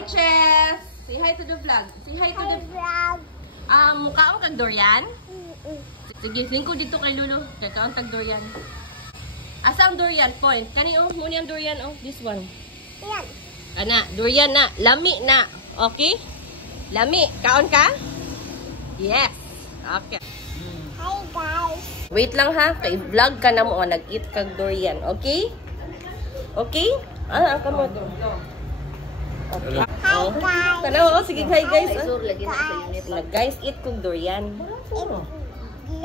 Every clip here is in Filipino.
Hi, Chess! Say hi to the vlog. Say hi to the vlog. Mukhaon kag durian? Sige, singko dito kay Lulu. Kaya kaon tag durian. Asa ang durian? Point. Kani muna ang durian this one. Yan. Kana, durian na. Lami na. Okay? Lami. Kaon ka? Yes. Okay. Hi guys. Wait lang ha. Kay vlog ka na mo. Nag-eat kag durian. Okay? Okay? Ang kamot. Okay. Hi guys. Tanaw, sige hi guys. Guys. Guys, eat kog durian.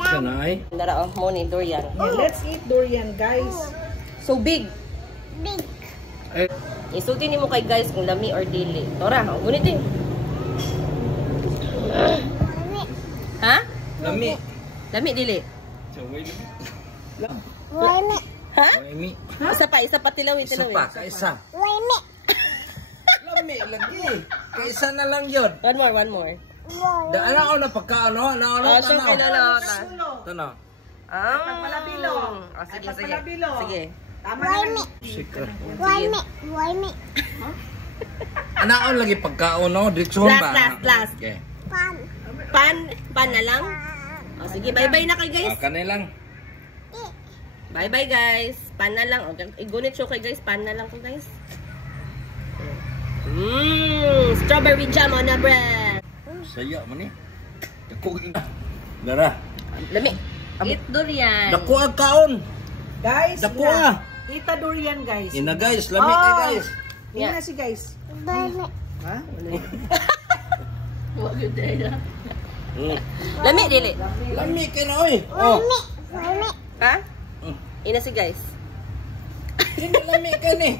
Sana ay? Dara mo ni durian. Yeah, let's eat durian, guys. So big. Big. Ay, Isulti ni mo kay guys kung lami or dili. Tora, gunit eh. Ha? lami. Lami dili. Wait. Ha? Lami. Isa pa tilawin, Isa tilawin. pa, kaisa. Wait. Lami lagi. Kaisa na lang yun. One more. Daan ako na pagkaano. Oh, sure kay Lolo. Tanaw. Pagpalabilog. Sige, sige. Pagpalabilog. Sige. Tama na. Sikra. Wait. Anaon lagi pagkaon, no? Dikson ba? Last. Okay. Pan. Pan na lang. Oh, sige, bye-bye na kay guys. Kanay lang. Bye-bye guys. Pan na lang. Igunit siya kay guys. Pan na lang ko guys. Strawberry jam on a bread. Saya man ni. Dako ina. Dara. Lami. Eat durian. Dako ang kaon. Guys, Dako yeah. ah. Kita durian, guys. Ina guys, lami kay guys. Ina na si guys. Ha? Lami dili. Lami kay na oy. Oh. Ha? Ina si guys. Lami kay ni.